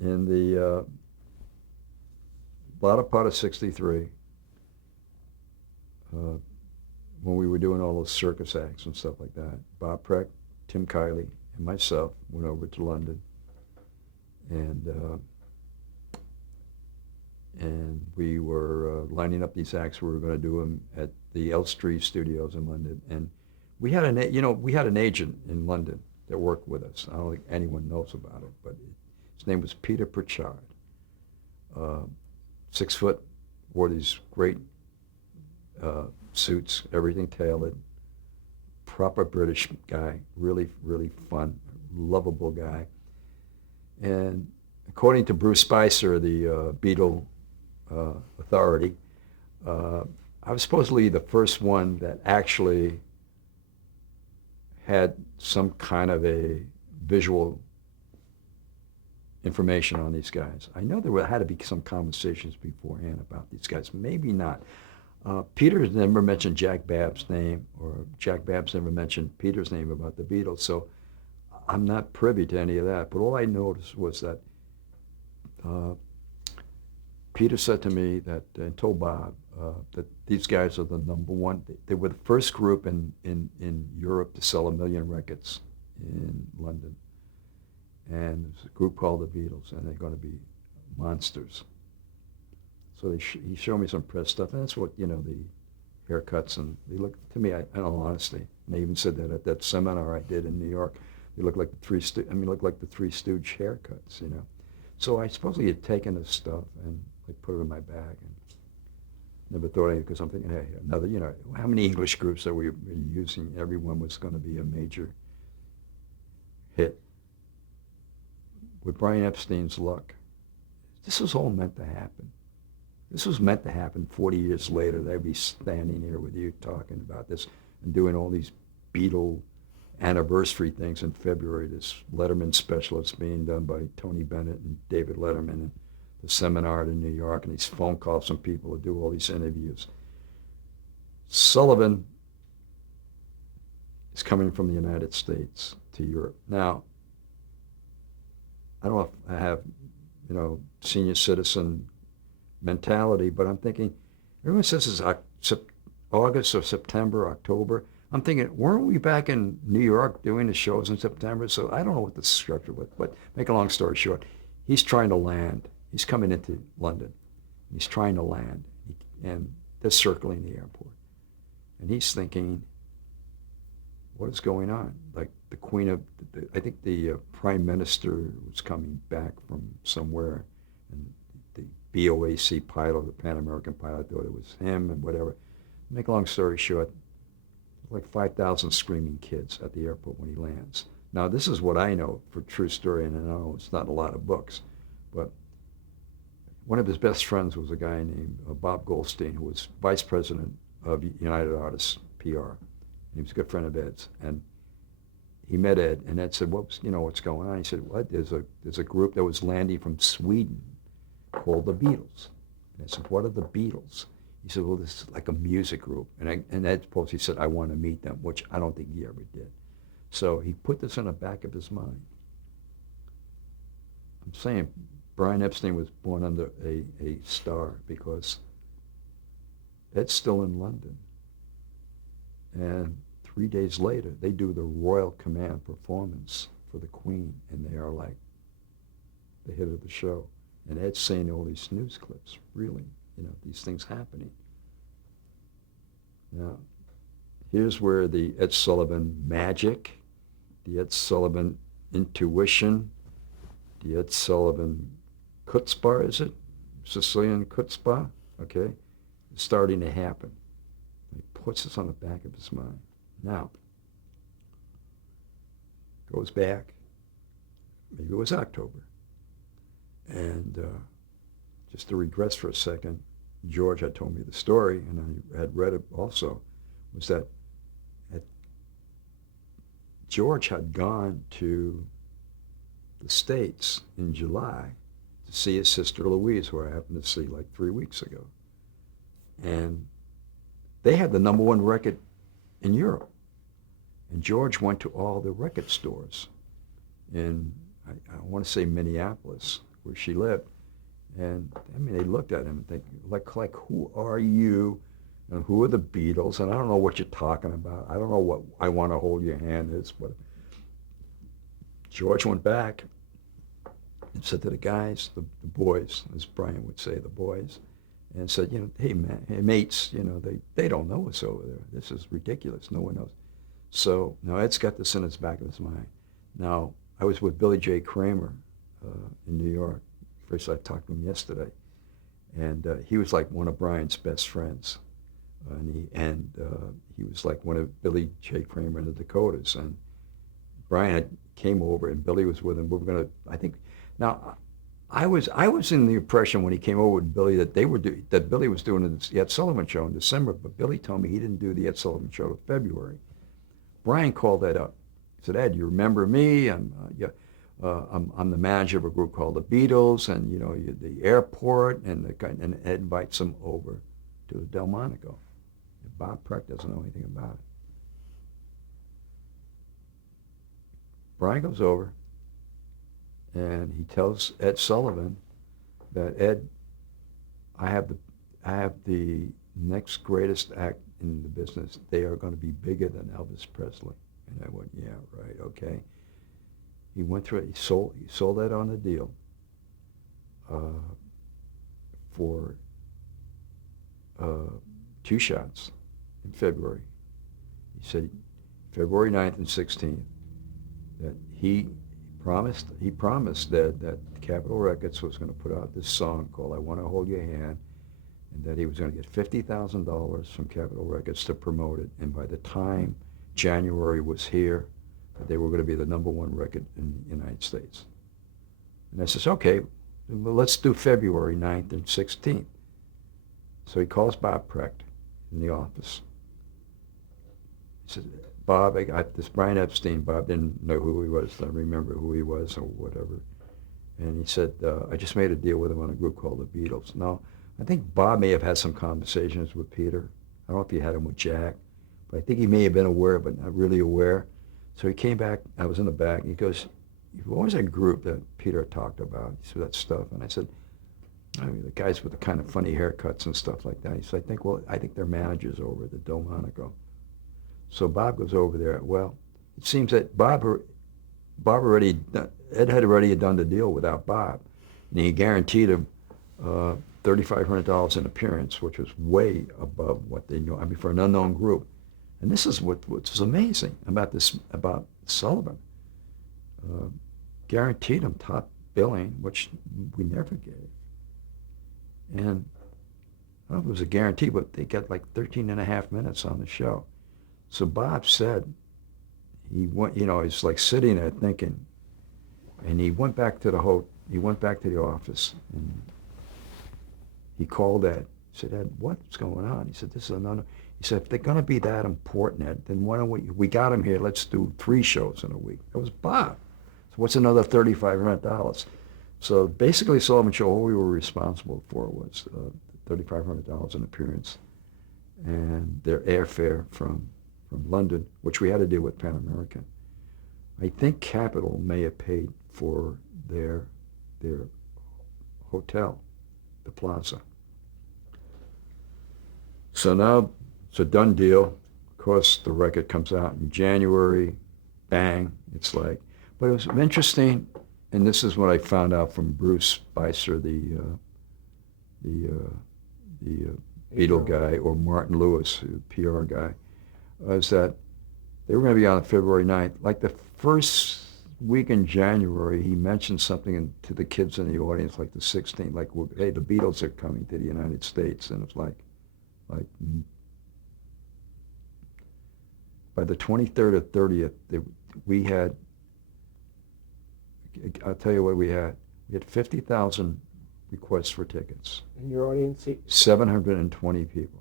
in the latter part of '63, uh, when we were doing all those circus acts and stuff like that. Bob Preck, Tim Kiley, and myself went over to London, and we were lining up these acts. We were going to do them at the Elstree Studios in London, and we had an agent in London that worked with us. I don't think anyone knows about it, but his name was Peter Pritchard. 6 foot, wore these great suits, everything tailored, proper British guy, really, really fun, lovable guy. And according to Bruce Spicer, the Beatle authority, I was supposedly the first one that actually had some kind of a visual information on these guys. I know had to be some conversations beforehand about these guys. Maybe not. Peter's never mentioned Jack Babb's name, or Jack Babb's never mentioned Peter's name about the Beatles. So I'm not privy to any of that. But all I noticed was that Peter said to me that, and told Bob, that these guys are the number one. They were the first group in Europe to sell 1 million records in London. And there's a group called the Beatles, and they're going to be monsters. So he showed me some press stuff, and that's what, the haircuts, and they look, to me, in all honesty, and they even said that at that seminar I did in New York, they look like the Three Stooge haircuts, So I supposedly had taken this stuff and I put it in my bag, and never thought anything, because I'm thinking, hey, another, how many English groups are we using? Everyone was going to be a major hit. With Brian Epstein's luck, this was all meant to happen. This was meant to happen 40 years later. They'd be standing here with you talking about this and doing all these Beatle anniversary things in February. This Letterman special that's being done by Tony Bennett and David Letterman, and the seminar in New York, and these phone calls from people to do all these interviews. Sullivan is coming from the United States to Europe. Now, I don't know if I have, senior citizen mentality, but I'm thinking, everyone says it's August or September, October. I'm thinking, weren't we back in New York doing the shows in September? So I don't know what the structure was, but make a long story short, he's trying to land. He's coming into London. He's trying to land, and they're circling the airport. And he's thinking, what is going on? Like the Queen of, I think the Prime Minister was coming back from somewhere, and the BOAC pilot, the Pan American pilot, thought it was him and whatever. Make a long story short, like 5,000 screaming kids at the airport when he lands. Now, this is what I know for true story, and I know it's not a lot of books, but one of his best friends was a guy named Bob Goldstein, who was vice president of United Artists PR. He was a good friend of Ed's, and he met Ed, and Ed said, what's going on? He said, what? There's a group that was landing from Sweden called the Beatles. And I said, what are the Beatles? He said, well, this is like a music group. And Ed he said, I want to meet them, which I don't think he ever did. So he put this in the back of his mind. I'm saying Brian Epstein was born under a star, because Ed's still in London. And 3 days later, they do the Royal Command performance for the Queen, and they are like the hit of the show. And Ed's seeing all these news clips, really, these things happening. Now, here's where the Ed Sullivan magic, the Ed Sullivan intuition, the Ed Sullivan chutzpah, is it? Sicilian chutzpah, okay? It's starting to happen. He puts this on the back of his mind. Now, goes back, maybe it was October, and just to regress for a second, George had told me the story, and I had read it also, was that George had gone to the States in July to see his sister Louise, who I happened to see like 3 weeks ago. And they had the number one record in Europe. And George went to all the record stores in, I want to say Minneapolis, where she lived. And I mean, they looked at him and think, like, who are you? And who are the Beatles? And I don't know what you're talking about. I don't know what I want to hold your hand is. But George went back and said to the guys, the boys, as Brian would say, the boys, and said, hey, man, hey, mates, they don't know us over there. This is ridiculous. No one knows. So now Ed's got this in his back of his mind. Now, I was with Billy J. Kramer in New York. First, I talked to him yesterday. And he was like one of Brian's best friends. And he was like one of Billy J. Kramer in the Dakotas. And Brian came over, and Billy was with him. We were going to, I think, now, I was in the impression when he came over with Billy that that Billy was doing the Ed Sullivan show in December, but Billy told me he didn't do the Ed Sullivan show till February. Brian called that up. He said, Ed, you remember me? I'm the manager of a group called the Beatles, and the airport, and Ed invites him over to Delmonico. Bob Preck doesn't know anything about it. Brian goes over, and he tells Ed Sullivan that, Ed, I have the next greatest act in the business. They are going to be bigger than Elvis Presley. And I went, yeah, right, okay. He went through it. He sold that on the deal for 2 shots in February. He said February 9th and 16th that he promised that Capitol Records was going to put out this song called I Want to Hold Your Hand, and that he was going to get $50,000 from Capitol Records to promote it. And by the time January was here, that they were going to be the #1 record in the United States. And I says, okay, well, let's do February 9th and 16th. So he calls Bob Precht in the office. He says, Bob, I got this Brian Epstein. Bob didn't know who he was. I remember who he was or whatever. And he said, I just made a deal with him on a group called the Beatles. Now, I think Bob may have had some conversations with Peter. I don't know if he had them with Jack, but I think he may have been aware, but not really aware. So he came back. I was in the back. And he goes, what was that group that Peter talked about? He said, that stuff. And I said, I mean, the guys with the kind of funny haircuts and stuff like that. He said, I think they're managers over at the Delmonico. So Bob goes over there. Well, it seems that Ed had already done the deal without Bob. And he guaranteed him $3,500 an appearance, which was way above what they knew. I mean, for an unknown group. And this is what's amazing about Sullivan. Guaranteed him top billing, which we never gave. And I don't know if it was a guarantee, but they got like 13 and a half minutes on the show. So Bob said, he went, he's like sitting there thinking, and he went back to the office, and he called Ed. He said, Ed, what's going on? He said, this is another. He said, if they're going to be that important, Ed, then why don't we got him here, let's do 3 shows in a week. That was Bob. So what's another $3,500? So basically, Sullivan Show, all we were responsible for was $3,500 an appearance and their airfare from London, which we had to deal with Pan American. I think Capitol may have paid for their hotel, the Plaza. So now it's a done deal. Of course, the record comes out in January. Bang! It's like, but it was interesting, and this is what I found out from Bruce Spicer, the Beatle guy, or Martin Lewis, the PR guy, is that they were going to be on February 9th. Like the first week in January, he mentioned something to the kids in the audience, like the 16th, like, hey, the Beatles are coming to the United States. And it's like by the 23rd or 30th, we had, I'll tell you what we had. We had 50,000 requests for tickets. And your audience? 720 people.